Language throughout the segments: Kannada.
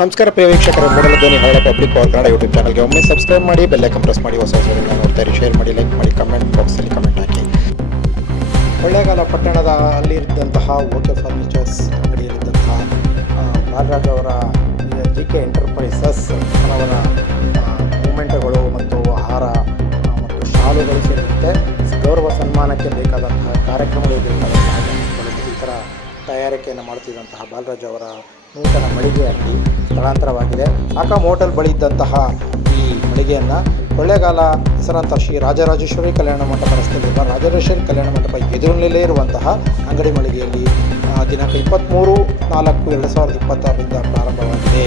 ನಮಸ್ಕಾರ ಪ್ರಿಯ ವೀಕ್ಷಕರೇ, ಮೂಡಲ ಧ್ವನಿ ಹರಳ ಪಬ್ಲಿಕ್ ಪವರ್ ಕನ್ನಡ ಯೂಟ್ಯೂಬ್ ಚಾನಲ್ಗೆ ಒಮ್ಮೆ ಸಬ್ಸ್ಕ್ರೈಬ್ ಮಾಡಿ, ಬೆಲ್ ಐಕಾನ್ ಪ್ರೆಸ್ ಮಾಡಿ, ಹೊಸ ವಿಡಿಯೋಗಳನ್ನ ನೋಡ್ತಾರೆ, ಶೇರ್ ಮಾಡಿ, ಲೈಕ್ ಮಾಡಿ, ಕಮೆಂಟ್ ಬಾಕ್ಸಲ್ಲಿ ಕಮೆಂಟ್ ಹಾಕಿ. ಕೊಳ್ಳೇಗಾಲ ಪಟ್ಟಣದ ಅಲ್ಲಿದ್ದಂತಹ ಓಕೆ ಫರ್ನಿಚರ್ಸ್ ಅಂಗಡಿಯಲ್ಲಿದ್ದಂತಹ ಬಾಲರಾಜ್ ಅವರ JK ಎಂಟರ್ಪ್ರೈಸಸ್ ಅವರ ಮೂಮೆಂಟ್ಗಳು ಮತ್ತು ಆಹಾರ ಮತ್ತು ಶಾಲುಗಳು ಸೇರಿದಂತೆ ಗೌರವ ಸನ್ಮಾನಕ್ಕೆ ಬೇಕಾದಂತಹ ಕಾರ್ಯಕ್ರಮಗಳು ಬೇಕಾದಂತಹ ಈ ಥರ ತಯಾರಿಕೆಯನ್ನು ಮಾಡುತ್ತಿದ್ದಂತಹ ಬಾಲರಾಜ್ ಅವರ ನೂತನ ಮಳಿಗೆ ಅಂಗಡಿ ಸ್ಥಳಾಂತರವಾಗಿದೆ. ಆಕಾಮ್ ಹೋಟೆಲ್ ಬಳಿ ಇದ್ದಂತಹ ಈ ಮಳಿಗೆಯನ್ನು ಕೊಳ್ಳೇಗಾಲ ಹೆಸರಾಂತ ಶ್ರೀ ರಾಜರಾಜೇಶ್ವರಿ ಕಲ್ಯಾಣ ಮಂಟಪ ರಸ್ತೆಯಲ್ಲಿರುವ ರಾಜರಾಜೇಶ್ವರಿ ಕಲ್ಯಾಣ ಮಂಟಪ ಎದುರಿನಲ್ಲೇ ಇರುವಂತಹ ಅಂಗಡಿ ಮಳಿಗೆಯಲ್ಲಿ ದಿನಾಂಕ 23/4/2026ರಿಂದ ಪ್ರಾರಂಭವಾಗಿದೆ.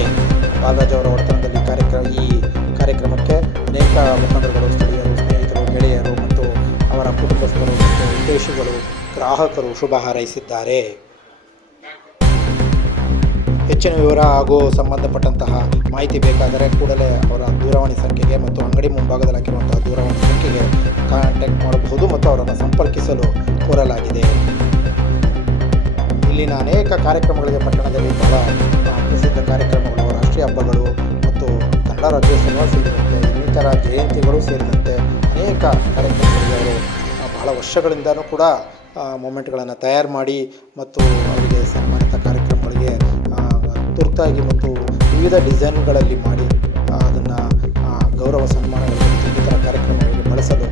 ಬಾಲರಾಜ್ ಅವರ ಹೊರತನದಲ್ಲಿ ಈ ಕಾರ್ಯಕ್ರಮಕ್ಕೆ ಅನೇಕ ಮುಖಂಡರುಗಳು, ಸ್ಥಳೀಯರು, ಸ್ನೇಹಿತರು, ಗೆಳೆಯರು ಮತ್ತು ಅವರ ಕುಟುಂಬಸ್ಥರು ಮತ್ತು ವಿದೇಶಿಗಳು, ಗ್ರಾಹಕರು ಶುಭ ಹಾರೈಸಿದ್ದಾರೆ. ಹೆಚ್ಚಿನ ವಿವರ ಹಾಗೂ ಸಂಬಂಧಪಟ್ಟಂತಹ ಮಾಹಿತಿ ಬೇಕಾದರೆ ಕೂಡಲೇ ಅವರ ದೂರವಾಣಿ ಸಂಖ್ಯೆಗೆ ಮತ್ತು ಅಂಗಡಿ ಮುಂಭಾಗದಲ್ಲಿ ಹಾಕಿರುವಂತಹ ದೂರವಾಣಿ ಸಂಖ್ಯೆಗೆ ಕಾಂಟ್ಯಾಕ್ಟ್ ಮಾಡಬಹುದು ಮತ್ತು ಅವರನ್ನು ಸಂಪರ್ಕಿಸಲು ಕೋರಲಾಗಿದೆ. ಇಲ್ಲಿನ ಅನೇಕ ಕಾರ್ಯಕ್ರಮಗಳಿಗೆ ಪಟ್ಟಣದಲ್ಲಿ ಬಹಳ ಪ್ರಸಿದ್ಧ ಕಾರ್ಯಕ್ರಮಗಳು, ರಾಷ್ಟ್ರೀಯ ಹಬ್ಬಗಳು ಮತ್ತು ಕನ್ನಡ ರಾಜ್ಯೋತ್ಸವ ಸೇರಿದಂತೆ ಇನ್ನಿತರ ಜಯಂತಿಗಳು ಸೇರಿದಂತೆ ಅನೇಕ ಕಾರ್ಯಕ್ರಮಗಳಿಗೆ ಅವರು ಬಹಳ ವರ್ಷಗಳಿಂದಲೂ ಕೂಡ ಮೂಮೆಂಟ್ಗಳನ್ನು ತಯಾರು ಮಾಡಿ ಮತ್ತು ಅವರಿಗೆ ಸನ್ಮಾನಿತ ಕಾರ್ಯಕ್ರಮಗಳಿಗೆ ತುರ್ತಾಗಿ ಮತ್ತು ವಿವಿಧ ಡಿಸೈನ್ಗಳಲ್ಲಿ ಮಾಡಿ ಅದನ್ನು ಗೌರವ ಸನ್ಮಾನಗಳು ಇನ್ನಿತರ ಕಾರ್ಯಕ್ರಮಗಳಿಗೆ ಬಳಸಲು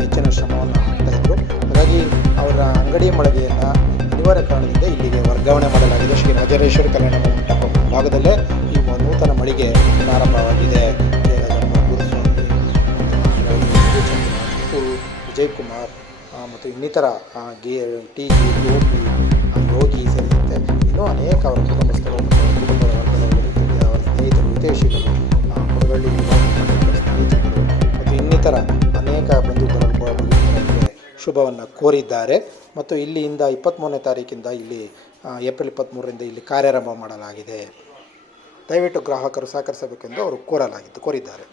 ಹೆಚ್ಚಿನ ಶ್ರಮವನ್ನು ಹಾಕ್ತಾಯಿದ್ರು. ಹಾಗಾಗಿ ಅವರ ಅಂಗಡಿ ಮಳಿಗೆಯನ್ನು ಅನಿವಾರ್ಯ ಕಾರಣದಿಂದ ಇಲ್ಲಿಗೆ ವರ್ಗಾವಣೆ ಮಾಡಲಾಗಿದೆ. ಶ್ರೀ ರಾಜರಾಜೇಶ್ವರಿ ಕಲ್ಯಾಣ ಮಂಟಪ ಭಾಗದಲ್ಲೇ ಈ ನೂತನ ಮಳಿಗೆ ಪ್ರಾರಂಭವಾಗಿದೆ. ಜಯರಾಜಮ್ಮ, ಗುರುಸ್ವಾಮಿ, ವಿಜಯ್ ಕುಮಾರ್ ಮತ್ತು ಇನ್ನಿತರ ಟಿ ಗೋಪಿ, ಯೋಗಿ ಸೇರಿದಂತೆ ಇನ್ನೂ ಅನೇಕ ಅವರ ಕುಟುಂಬಸ್ಥರು ಮತ್ತು ಕುಟುಂಬದ ವರ್ಗದವರು, ಅವರ ಸ್ನೇಹಿತರು, ವಿದೇಶಿಗಳು, ಕೊಡಗಳ್ಳಿ ಸ್ನೇಹಿತರು ಮತ್ತು ಇನ್ನಿತರ ಅನೇಕ ಬಂಧು ಬಳಗಕ್ಕೆ ಶುಭವನ್ನು ಕೋರಿದ್ದಾರೆ. ಮತ್ತು ಇಲ್ಲಿಂದ 23ನೇ ತಾರೀಕಿಂದ ಇಲ್ಲಿ ಏಪ್ರಿಲ್ 23ರಿಂದ ಇಲ್ಲಿ ಕಾರ್ಯಾರಂಭ ಮಾಡಲಾಗಿದೆ. ದಯವಿಟ್ಟು ಗ್ರಾಹಕರು ಸಹಕರಿಸಬೇಕೆಂದು ಅವರು ಕೋರಿದ್ದಾರೆ.